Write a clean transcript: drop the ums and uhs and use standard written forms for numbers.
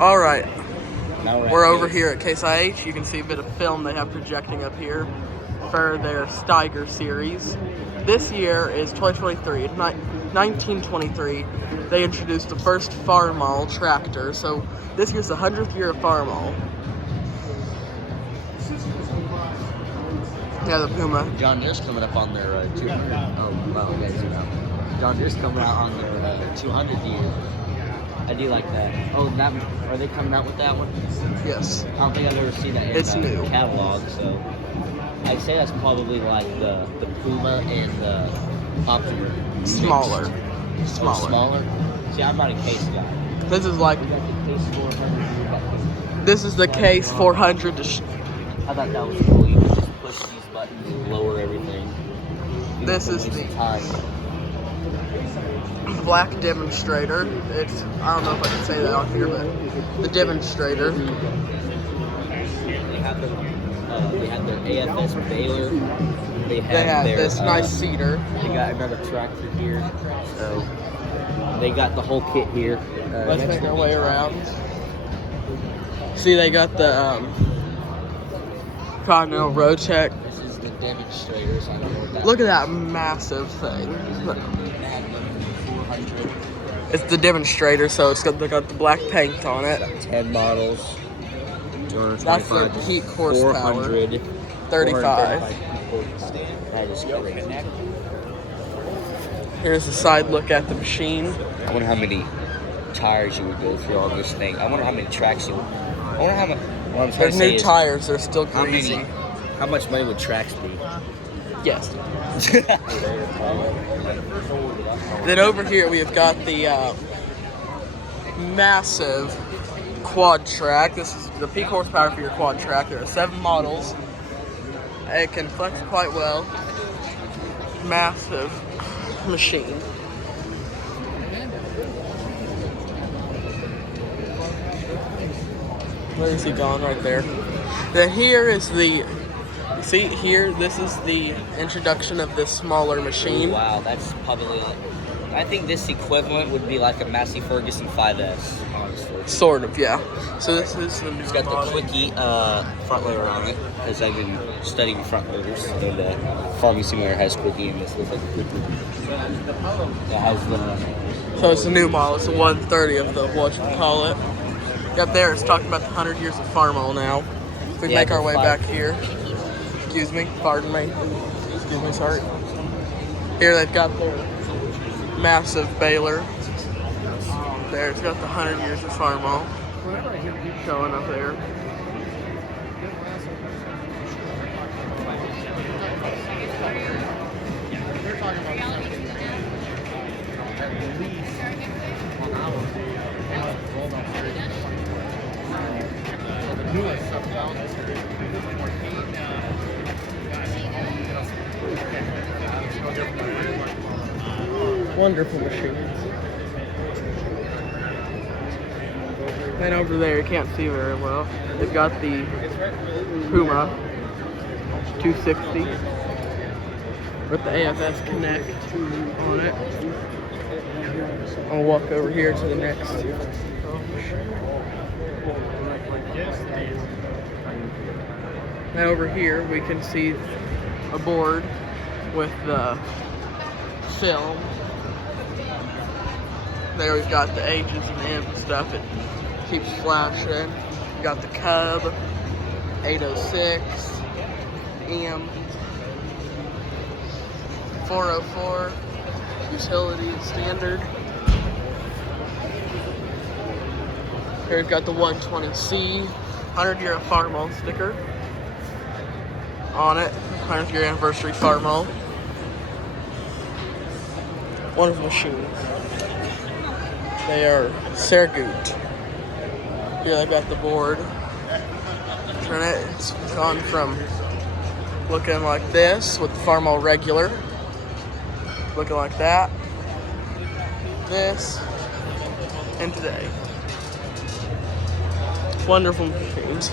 All right, Now we're at over Case. here at Case IH. You can see a bit of film they have projecting up here for their Steiger series. This year is 2023. In 1923, they introduced the first Farmall tractor. So this year's the 100th year of Farmall. Yeah, the Puma. John Deere's coming up on their 200. Oh, well, okay, so now John Deere's coming out on their 200 year. I do like that. Oh, that are they coming out with that one? Yes. I don't think I've ever seen that in It's the new. catalog, so I'd say that's probably like the Puma and the Optima. Smaller. Oh, Smaller. See, I'm not a Case guy. This is like, We got the Case 400. this is the Case 400 I thought that was cool. You could just push these buttons and lower everything. You This don't is have to the- waste time. black demonstrator. It's, I don't know if I can say that on here, but the demonstrator. They have their AFS baler. They have their, this nice cedar. They got another tractor here, so they got the whole kit here. Let's make our way around. See, they got the Continental Roadcheck. This is the demonstrator, so I don't know what that Look at that massive thing. It's the demonstrator, so they got the black paint on it. 10 models. That's their peak horsepower. 400. 35. That is great. Here's a side look at the machine. I wonder how many tires you would go through on this thing. I wonder how many tracks you would. I wonder how much. What I'm trying There's to say new is, tires. They're still how greasy. how much money would tracks be? Yes. Then over here we have got the massive quad track. This is the peak horsepower for your quad track. There are 7 models. It can flex quite well. Massive machine. Where is he gone? Right there. Then here is the, see here, this is the introduction of this smaller machine. Wow, that's probably like. I think this equivalent would be like a Massey Ferguson 5S, honestly. Sort of, yeah. So this is the new It's got the model. Quickie front loader on it, because I've been studying front loaders, and Farming Simulator has Quickie, and this looks like a Quickie. It has the. So it's a new model. It's a 130 of the whatchamacallit. Up there, it's talking about the 100 years of Farmall now. If we Yeah, make our the way five- back here. Excuse me, pardon me. Excuse me, sorry. Here they've got their massive baler. There, it's got the 100 years of Farmall showing up there. Wonderful machines. And over there, you can't see very well. They've got the Puma 260 with the AFS Connect on it. I'll walk over here to the next. And over here, we can see a board with the film. There we've got the H's and M's and stuff. It keeps flashing. We got the Cub, 806, M, 404, utility and standard. Here we've got the 120C, 100 year of Farmall sticker on it. 100th year anniversary Farmall. Wonderful machines. They are Sergut. Here they've got the board. Turn it. It's gone from looking like this with the Farmall regular, looking like that, this, and today. Wonderful machines.